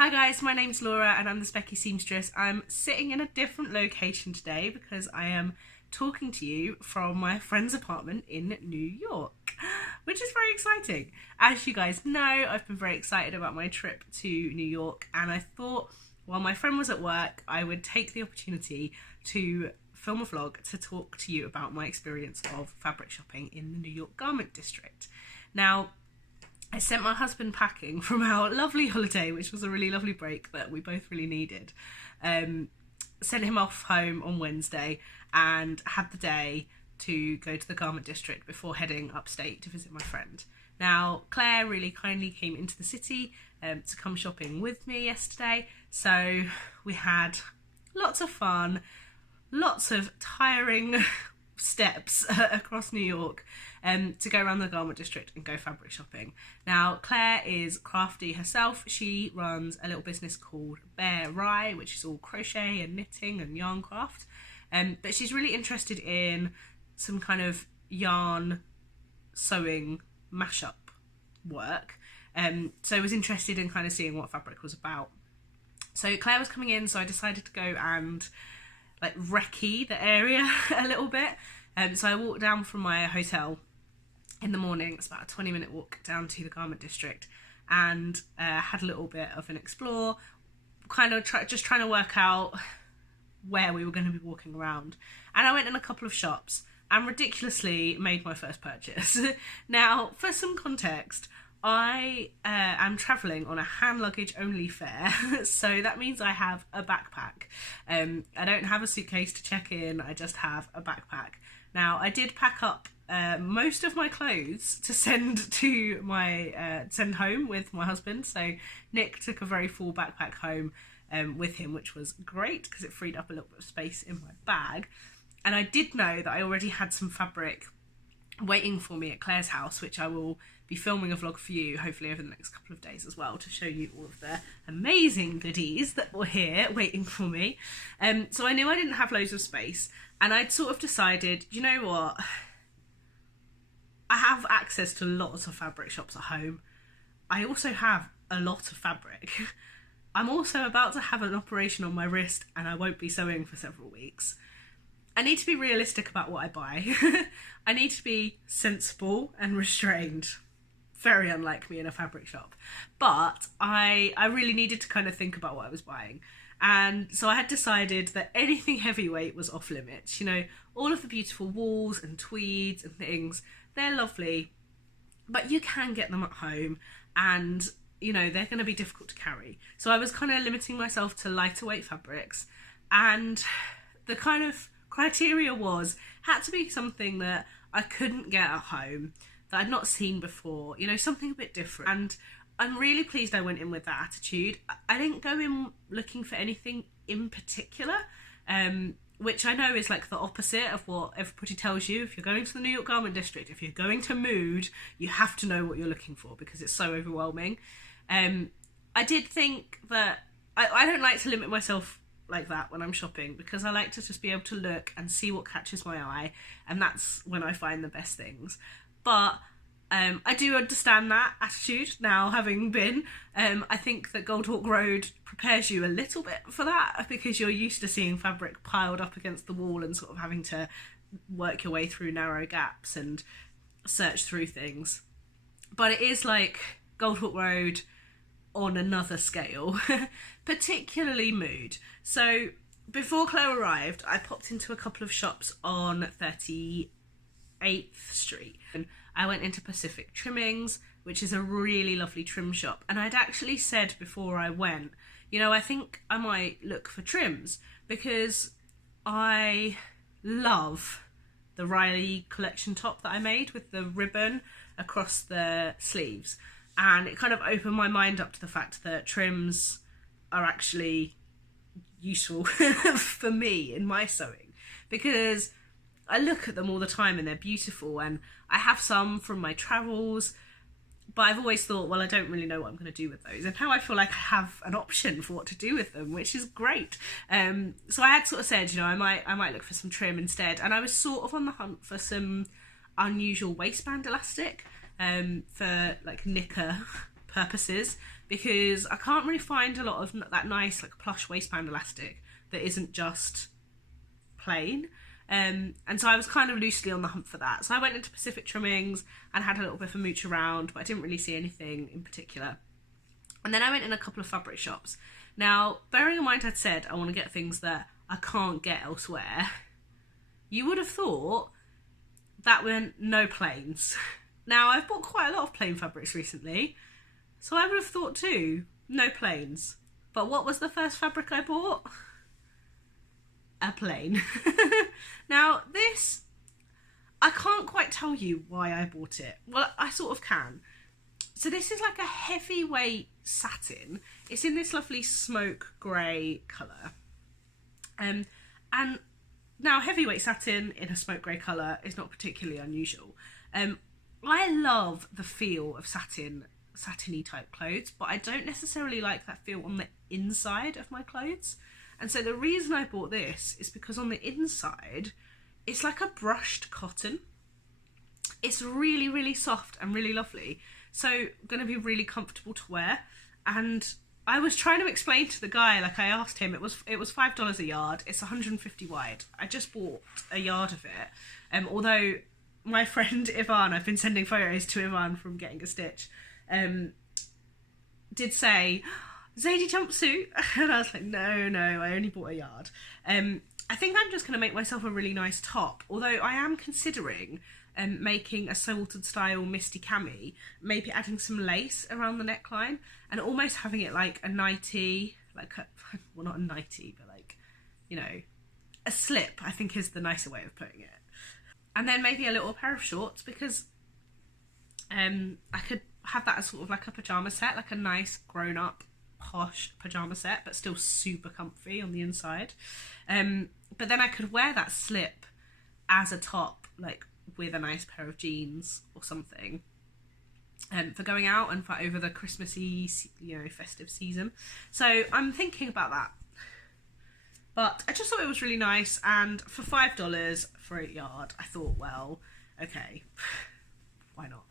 Hi guys, my name's Laura and I'm the Specky Seamstress. I'm sitting in a different location today because I am talking to you from my friend's apartment in New York, which is very exciting. As you guys know, I've been very excited about my trip to New York, and I thought while my friend was at work, I would take the opportunity to film a vlog to talk to you about my experience of fabric shopping in the New York garment district. Now, I sent my husband packing from our lovely holiday, which was a really lovely break that we both really needed. Sent him off home on Wednesday and had the day to go to the garment district before heading upstate to visit my friend. Now, Claire really kindly came into the city to come shopping with me yesterday, so we had lots of fun, lots of tiring steps across New York to go around the garment district and go fabric shopping. Now, Claire is crafty herself. She runs a little business called Bear Rye, which is all crochet and knitting and yarn craft, but she's really interested in some kind of yarn sewing mashup work, so I was interested in kind of seeing what fabric was about. So Claire was coming in, so I decided to go and like recce the area a little bit. So I walked down from my hotel in the morning. It's about a 20-minute walk down to the garment district, and had a little bit of an explore, kind of just trying to work out where we were going to be walking around. And I went in a couple of shops and ridiculously made my first purchase. Now, for some context, I am travelling on a hand luggage only fare, so that means I have a backpack. I don't have a suitcase to check in, I just have a backpack. Now, I did pack up most of my clothes to send to my send home with my husband, so Nick took a very full backpack home with him, which was great because it freed up a little bit of space in my bag. And I did know that I already had some fabric waiting for me at Claire's house, which I will be filming a vlog for you hopefully over the next couple of days as well, to show you all of the amazing goodies that were here waiting for me. So I knew I didn't have loads of space, and I'd sort of decided, you know what, I have access to lots of fabric shops at home. I also have a lot of fabric. I'm also about to have an operation on my wrist and I won't be sewing for several weeks. I need to be realistic about what I buy. I need to be sensible and restrained. Very unlike me in a fabric shop. But I really needed to kind of think about what I was buying. And so I had decided that anything heavyweight was off limits. You know, all of the beautiful wools and tweeds and things, they're lovely, but you can get them at home, and you know, they're going to be difficult to carry. So I was kind of limiting myself to lighter weight fabrics, and the kind of criteria had to be something that I couldn't get at home, that I'd not seen before, you know, something a bit different. And I'm really pleased I went in with that attitude. I didn't go in looking for anything in particular, which I know is like the opposite of what everybody tells you. If you're going to the New York garment district, if you're going to Mood, you have to know what you're looking for because it's so overwhelming. I did think that I don't like to limit myself like that when I'm shopping, because I like to just be able to look and see what catches my eye, and that's when I find the best things. But I do understand that attitude now, having been. I think that Goldhawk Road prepares you a little bit for that, because you're used to seeing fabric piled up against the wall and sort of having to work your way through narrow gaps and search through things. But it is like Goldhawk Road on another scale, particularly Mood. So before Claire arrived, I popped into a couple of shops on 38th Street. And I went into Pacific Trimmings, which is a really lovely trim shop. And I'd actually said before I went, you know, I think I might look for trims, because I love the Riley collection top that I made with the ribbon across the sleeves. And it kind of opened my mind up to the fact that trims are actually useful for me in my sewing, because I look at them all the time and they're beautiful, and I have some from my travels, but I've always thought, well, I don't really know what I'm going to do with those, and now I feel like I have an option for what to do with them, which is great. So I had sort of said, you know, I might look for some trim instead, and I was sort of on the hunt for some unusual waistband elastic for like knicker purposes, because I can't really find a lot of that nice like plush waistband elastic that isn't just plain. And so I was kind of loosely on the hunt for that. So I went into Pacific Trimmings and had a little bit of a mooch around, but I didn't really see anything in particular. And then I went in a couple of fabric shops. Now, bearing in mind I'd said I want to get things that I can't get elsewhere, you would have thought that were no plains. Now, I've bought quite a lot of plain fabrics recently, so I would have thought too, no plains. But what was the first fabric I bought? A plain. Now, this, I can't quite tell you why I bought it. Well, I sort of can. So this is like a heavyweight satin. It's in this lovely smoke grey colour. And now heavyweight satin in a smoke grey colour is not particularly unusual. I love the feel of satiny type clothes, but I don't necessarily like that feel on the inside of my clothes. And so the reason I bought this is because on the inside, it's like a brushed cotton. It's really, really soft and really lovely. So going to be really comfortable to wear. And I was trying to explain to the guy, like I asked him, it was $5 a yard. It's 150 wide. I just bought a yard of it. Although my friend Yvonne, I've been sending photos to Yvonne from Getting a Stitch, did say, Zadie jumpsuit, and I was like, no, I only bought a yard. I think I'm just going to make myself a really nice top, although I am considering making a So Altered style Misty cami, maybe adding some lace around the neckline, and almost having it like a nightie, like a, well, not a nightie, but like, you know, a slip, I think is the nicer way of putting it. And then maybe a little pair of shorts, because I could have that as sort of like a pyjama set, like a nice grown-up posh pyjama set, but still super comfy on the inside. But then I could wear that slip as a top, like with a nice pair of jeans or something, for going out and for over the Christmassy, you know, festive season. So I'm thinking about that. But I just thought it was really nice, and for $5 for a yard, I thought, well, okay, why not?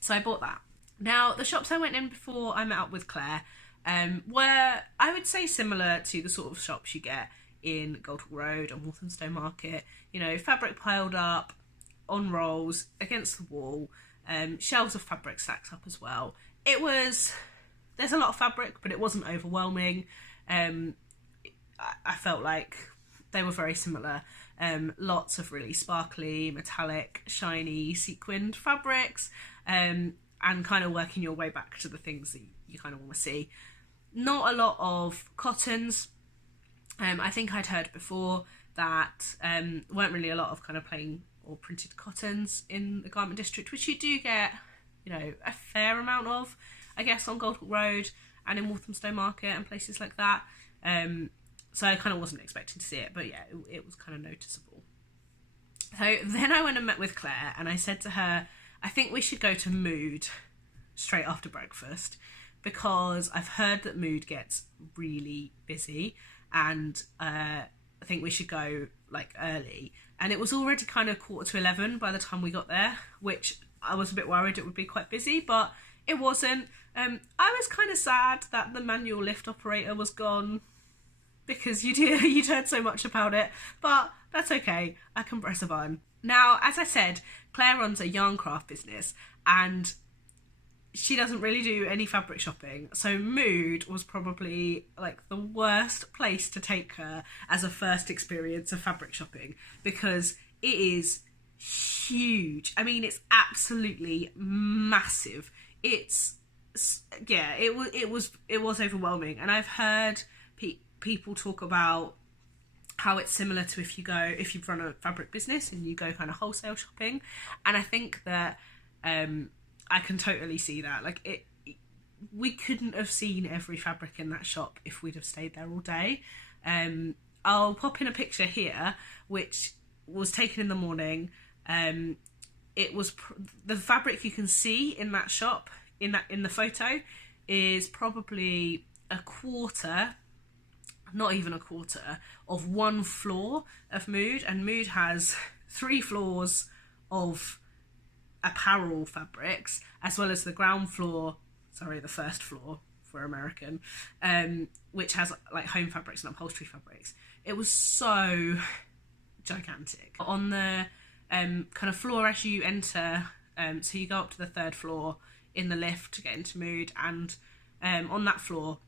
So I bought that. Now, the shops I went in before I met up with Claire were, I would say, similar to the sort of shops you get in Goldhall Road or Walthamstow Market. You know, fabric piled up on rolls against the wall, shelves of fabric stacked up as well. There's a lot of fabric, but it wasn't overwhelming. I felt like they were very similar. Lots of really sparkly, metallic, shiny, sequined fabrics, and kind of working your way back to the things that you kind of want to see. Not a lot of cottons. I think I'd heard before that weren't really a lot of kind of plain or printed cottons in the garment district, which you do get, you know, a fair amount of, I guess, on Goldhall Road and in Walthamstow Market and places like that. So I kind of wasn't expecting to see it, but yeah, it was kind of noticeable. So then I went and met with Claire, and I said to her, I think we should go to Mood straight after breakfast, because I've heard that Mood gets really busy, and I think we should go like early. And it was already kind of 11:15 by the time we got there, which I was a bit worried it would be quite busy, but it wasn't. I was kind of sad that the manual lift operator was gone, because you'd heard so much about it, but that's okay, I can press a button. Now, as I said, Claire runs a yarn craft business, and she doesn't really do any fabric shopping, so Mood was probably like the worst place to take her as a first experience of fabric shopping, because it is huge. I mean, it's absolutely massive. It was overwhelming, and I've heard people talk about how it's similar to if you run a fabric business and you go kind of wholesale shopping, and I think that I can totally see that. Like, we couldn't have seen every fabric in that shop if we'd have stayed there all day. I'll pop in a picture here, which was taken in the morning. It was the fabric you can see in that shop in the photo is probably a quarter, not even a quarter, of one floor of Mood, and Mood has 3 floors of apparel fabrics, as well as the first floor for American, which has like home fabrics and upholstery fabrics. It was so gigantic. On the kind of floor as you enter, so you go up to the 3rd floor in the lift to get into Mood, and on that floor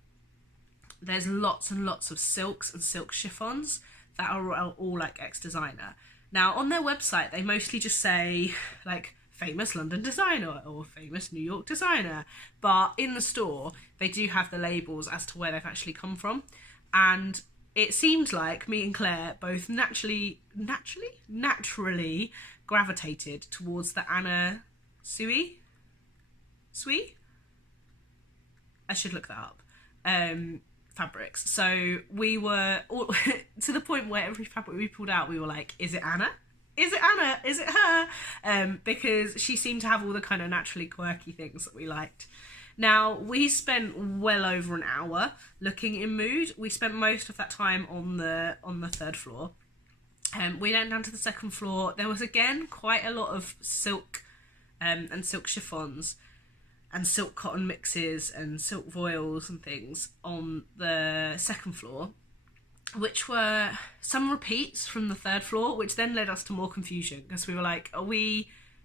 there's lots and lots of silks and silk chiffons that are all like ex-designer. Now on their website they mostly just say like famous London designer or famous New York designer, but in the store they do have the labels as to where they've actually come from, and it seemed like me and Claire both naturally gravitated towards the Anna Sui. I should look that up. Fabrics. So we were all to the point where every fabric we pulled out, we were like, "Is it Anna? Is it Anna? Is it her?" Because she seemed to have all the kind of naturally quirky things that we liked. Now, we spent well over an hour looking in Mood. We spent most of that time on the 3rd floor. We went down to the 2nd floor. There was again quite a lot of silk and silk chiffons and silk cotton mixes and silk voiles and things on the 2nd floor, which were some repeats from the 3rd floor, which then led us to more confusion because we were like,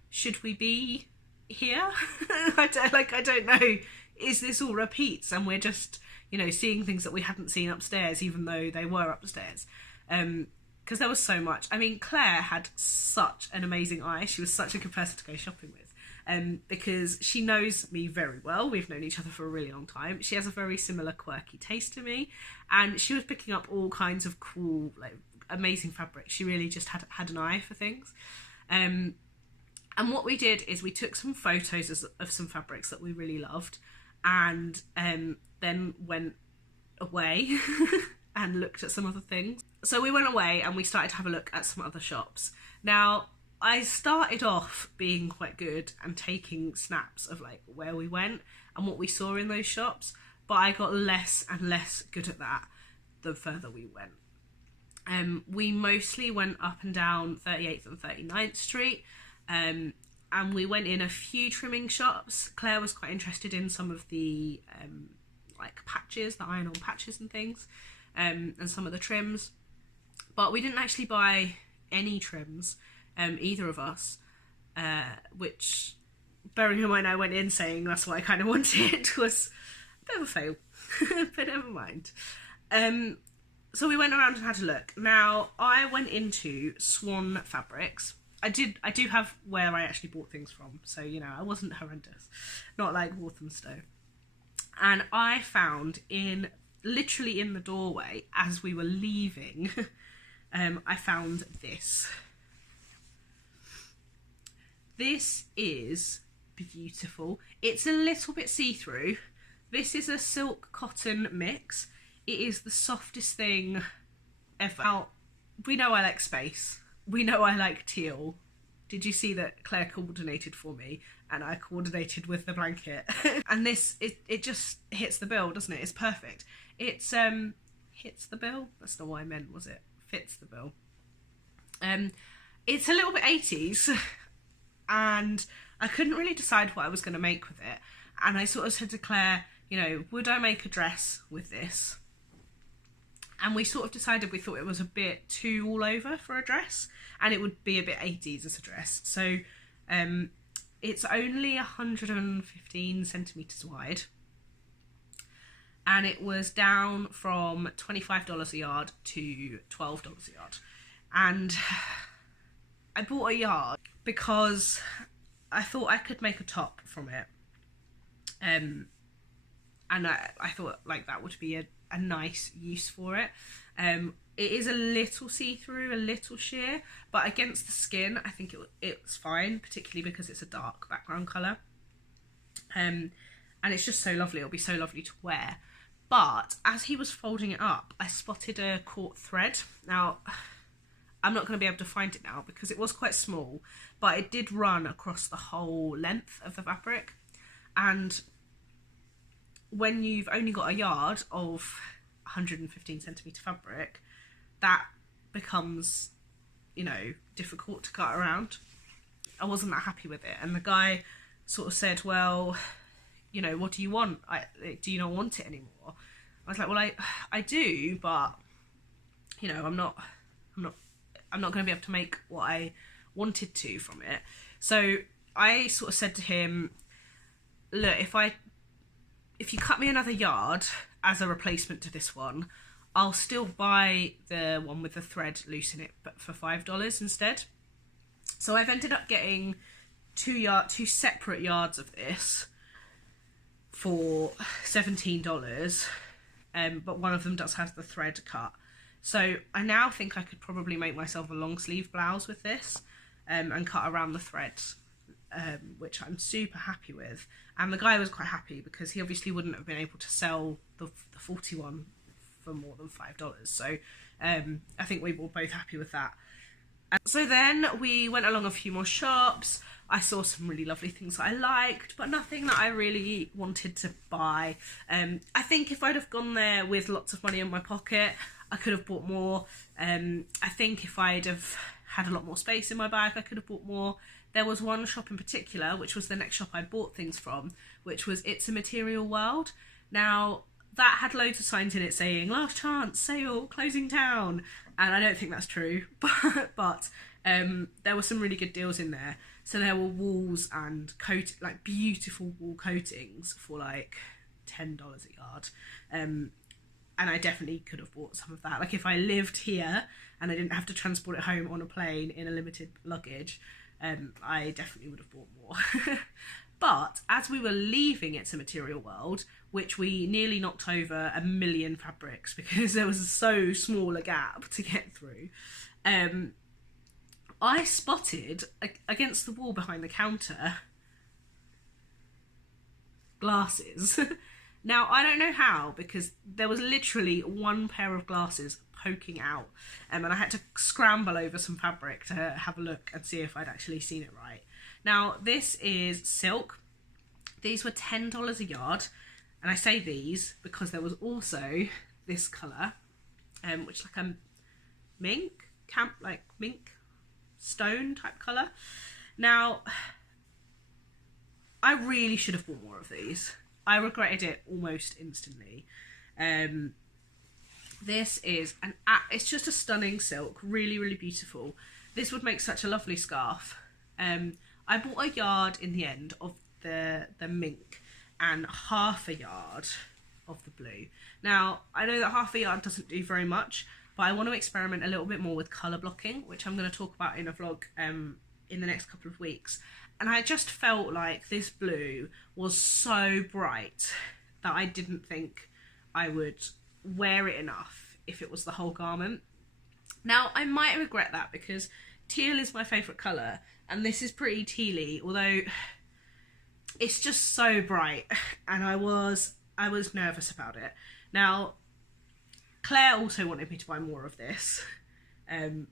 should we be here? I don't know, is this all repeats and we're just, you know, seeing things that we hadn't seen upstairs even though they were upstairs? Because there was so much. I mean, Claire had such an amazing eye. She was such a good person to go shopping with, because she knows me very well. We've known each other for a really long time. She has a very similar quirky taste to me, and she was picking up all kinds of cool, like amazing fabric. She really just had an eye for things. And what we did is we took some photos of some fabrics that we really loved, and then went away and looked at some other things. So we went away and we started to have a look at some other shops. Now, I started off being quite good and taking snaps of like where we went and what we saw in those shops, but I got less and less good at that the further we went. We mostly went up and down 38th and 39th Street, and we went in a few trimming shops. Claire was quite interested in some of the like patches, the iron-on patches and things, and some of the trims, but we didn't actually buy any trims, either of us, which, bearing in mind I went in saying that's what I kind of wanted, was a bit of a fail, but never mind. So we went around and had a look. Now, I went into Swan Fabrics. I do have where I actually bought things from, so, you know, I wasn't horrendous, not like Walthamstow. And I found literally in the doorway as we were leaving, I found this. This is beautiful. It's a little bit see-through. This is a silk cotton mix. It is the softest thing ever. Now, we know I like space. We know I like teal. Did you see that Claire coordinated for me and I coordinated with the blanket? And this, it just hits the bill, doesn't it? It's perfect. It's hits the bill? That's not what I meant, was it? Fits the bill. It's a little bit 80s, and I couldn't really decide what I was going to make with it. And I sort of said to Claire, you know, would I make a dress with this? And we sort of decided we thought it was a bit too all over for a dress, and it would be a bit 80s as a dress. So it's only 115 centimetres wide, and it was down from $25 a yard to $12 a yard. And I bought a yard because I thought I could make a top from it. And I thought like that would be a nice use for it. It is a little see-through, a little sheer, but against the skin I think it's fine, particularly because it's a dark background colour. And it's just so lovely. It'll be so lovely to wear. But as he was folding it up, I spotted a caught thread. Now, I'm not going to be able to find it now because it was quite small, but it did run across the whole length of the fabric. And when you've only got a yard of 115 centimetre fabric, that becomes, you know, difficult to cut around. I wasn't that happy with it. And the guy sort of said, well, you know, what do you want? Do you not want it anymore? I was like, well, I do, but you know, I'm not going to be able to make what I wanted to from it. So I sort of said to him, look, if you cut me another yard as a replacement to this one, I'll still buy the one with the thread loose in it, but for $5 instead. So I've ended up getting two separate yards of this for $17, but one of them does have the thread cut. So I now think I could probably make myself a long sleeve blouse with this, and cut around the threads, which I'm super happy with. And the guy was quite happy because he obviously wouldn't have been able to sell the 41 for more than $5. So I think we were both happy with that. And so then we went along a few more shops. I saw some really lovely things that I liked, but nothing that I really wanted to buy. I think if I'd have gone there with lots of money in my pocket, I could have bought more. I think if I'd have had a lot more space in my bag, I could have bought more. There was one shop in particular, which was the next shop I bought things from, which was It's a Material World. Now, that had loads of signs in it saying, last chance, sale, closing down. And I don't think that's true, but there were some really good deals in there. So there were walls and like beautiful wall coatings for like $10 a yard. And I definitely could have bought some of that. Like if I lived here and I didn't have to transport it home on a plane in a limited luggage, I definitely would have bought more. But as we were leaving It's a Material World, which we nearly knocked over 1 million fabrics because there was so small a gap to get through, I spotted against the wall behind the counter glasses. Now, I don't know how, because there was literally one pair of glasses poking out, and I had to scramble over some fabric to have a look and see if I'd actually seen it right. Now, this is silk. These were $10 a yard, and I say these because there was also this colour, which is like a mink stone type colour. Now, I really should have bought more of these. I regretted it almost instantly. This is it's just a stunning silk, really, really beautiful. This would make such a lovely scarf. I bought a yard in the end of the mink and half a yard of the blue. Now, I know that half a yard doesn't do very much, but I want to experiment a little bit more with colour blocking, which I'm going to talk about in a vlog in the next couple of weeks. And I just felt like this blue was so bright that I didn't think I would wear it enough if it was the whole garment. Now, I might regret that because teal is my favourite colour and this is pretty tealy, although it's just so bright and I was nervous about it. Now, Claire also wanted me to buy more of this, and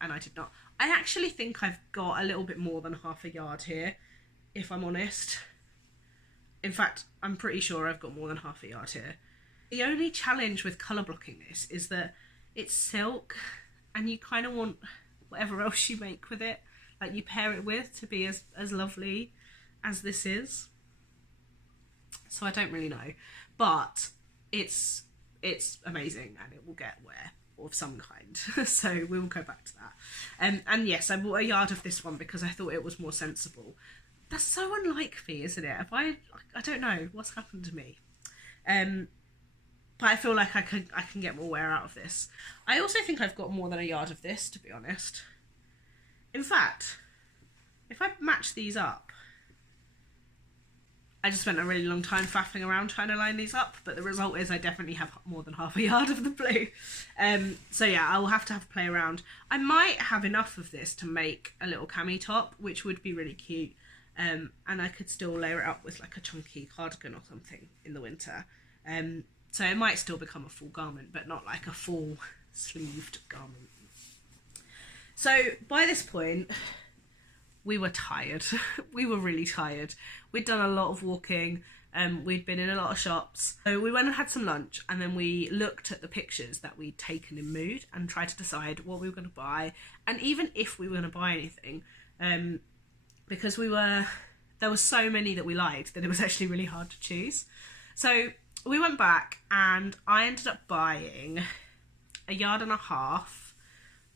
I did not. I actually think I've got a little bit more than half a yard here, if I'm honest. In fact, I'm pretty sure I've got more than half a yard here. The only challenge with colour blocking this is that it's silk and you kind of want whatever else you make with it, like you pair it with, to be as lovely as this is. So I don't really know, but it's amazing and it will get wear of some kind. So we will go back to that. And yes, I bought a yard of this one because I thought it was more sensible. That's so unlike me, isn't it? I don't know what's happened to me. But I feel like I can get more wear out of this. I also think I've got more than a yard of this, to be honest. In fact, if I match these up, I just spent a really long time faffing around trying to line these up, but the result is I definitely have more than half a yard of the blue. So yeah, I will have to play around. I might have enough of this to make a little cami top, which would be really cute. And I could still layer it up with like a chunky cardigan or something in the winter. So it might still become a full garment, but not like a full sleeved garment. So by this point, we were tired. We were really tired. We'd done a lot of walking, we'd been in a lot of shops. So we went and had some lunch, and then we looked at the pictures that we'd taken in Mood and tried to decide what we were going to buy, and even if we were going to buy anything, because we were there were so many that we liked that it was actually really hard to choose. So we went back and I ended up buying 1.5 yards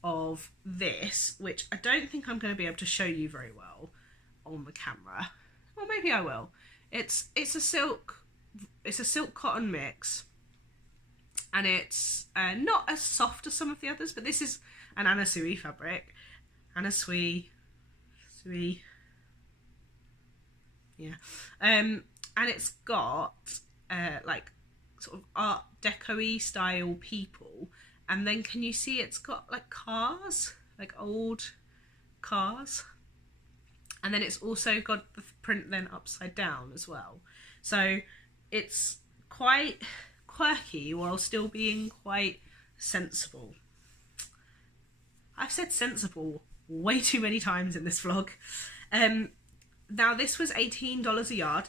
of this, which I don't think I'm going to be able to show you very well on the camera. Or maybe I will. It's a silk cotton mix, and it's not as soft as some of the others, but this is an Anna Sui fabric. Anna Sui, yeah. And it's got like sort of Art Deco-y style people, and then can you see it's got like cars, like old cars, and then it's also got the print then upside down as well. So it's quite quirky while still being quite sensible. I've said sensible way too many times in this vlog. Now this was $18 a yard.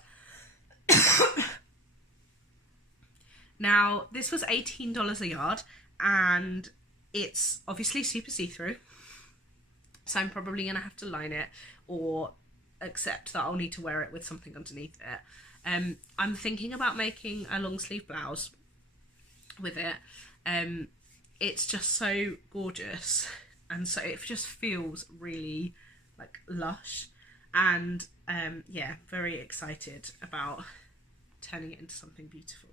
Now this was $18 a yard, and it's obviously super see-through, so I'm probably gonna have to line it or accept that I'll need to wear it with something underneath it. I'm thinking about making a long sleeve blouse with it. It's just so gorgeous, and so it just feels really like lush, and yeah, very excited about turning it into something beautiful.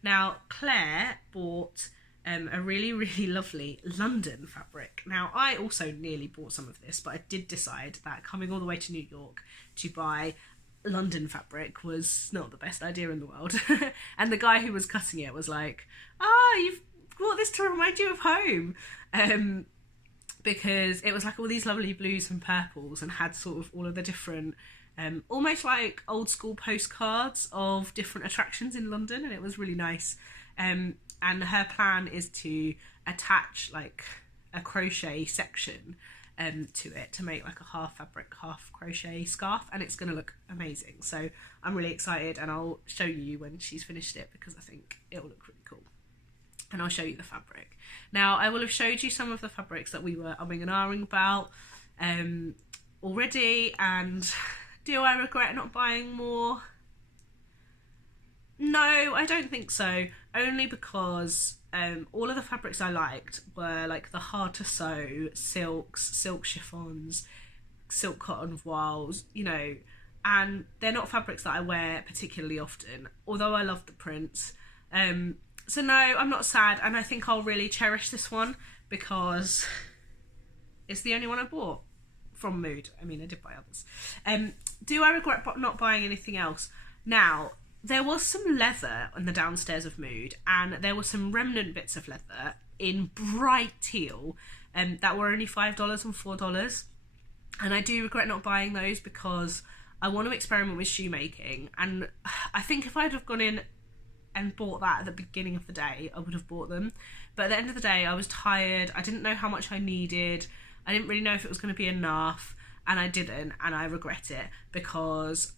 Now Claire bought a really, really lovely London fabric. Now I also nearly bought some of this, but I did decide that coming all the way to New York to buy London fabric was not the best idea in the world. And the guy who was cutting it was like, you've bought this to remind you of home, because it was like all these lovely blues and purples and had sort of all of the different almost like old school postcards of different attractions in London, and it was really nice. And her plan is to attach like a crochet section to it to make like a half fabric, half crochet scarf, and it's going to look amazing. So I'm really excited, and I'll show you when she's finished it because I think it will look really cool. And I'll show you the fabric. Now I will have showed you some of the fabrics that we were umming and ahhing about already, and do I regret not buying more? No, I don't think so, only because all of the fabrics I liked were like the hard to sew silks, silk chiffons, silk cotton voiles, you know, and they're not fabrics that I wear particularly often, although I love the prints. So no, I'm not sad, and I think I'll really cherish this one because it's the only one I bought from Mood. I mean, I did buy others. Do I regret not buying anything else? Now, there was some leather on the downstairs of Mood, and there were some remnant bits of leather in bright teal that were only $5 and $4. And I do regret not buying those because I want to experiment with shoemaking. And I think if I'd have gone in and bought that at the beginning of the day, I would have bought them. But at the end of the day, I was tired. I didn't know how much I needed. I didn't really know if it was going to be enough, and I didn't, and I regret it because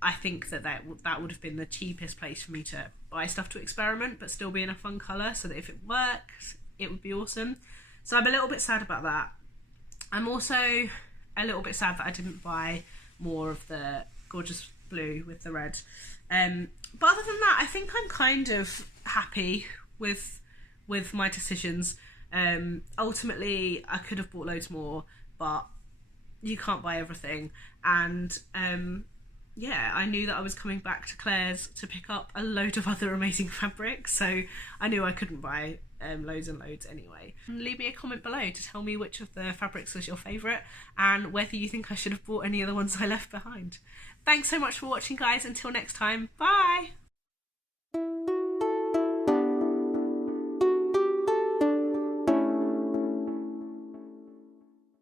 I think that would have been the cheapest place for me to buy stuff to experiment, but still be in a fun colour, so that if it works, it would be awesome. So I'm a little bit sad about that. I'm also a little bit sad that I didn't buy more of the gorgeous blue with the red. But other than that, I think I'm kind of happy with my decisions. Ultimately, I could have bought loads more, but you can't buy everything. And yeah, I knew that I was coming back to Claire's to pick up a load of other amazing fabrics, so I knew I couldn't buy loads and loads anyway. Leave me a comment below to tell me which of the fabrics was your favourite and whether you think I should have bought any of the ones I left behind. Thanks so much for watching, guys. Until next time, bye!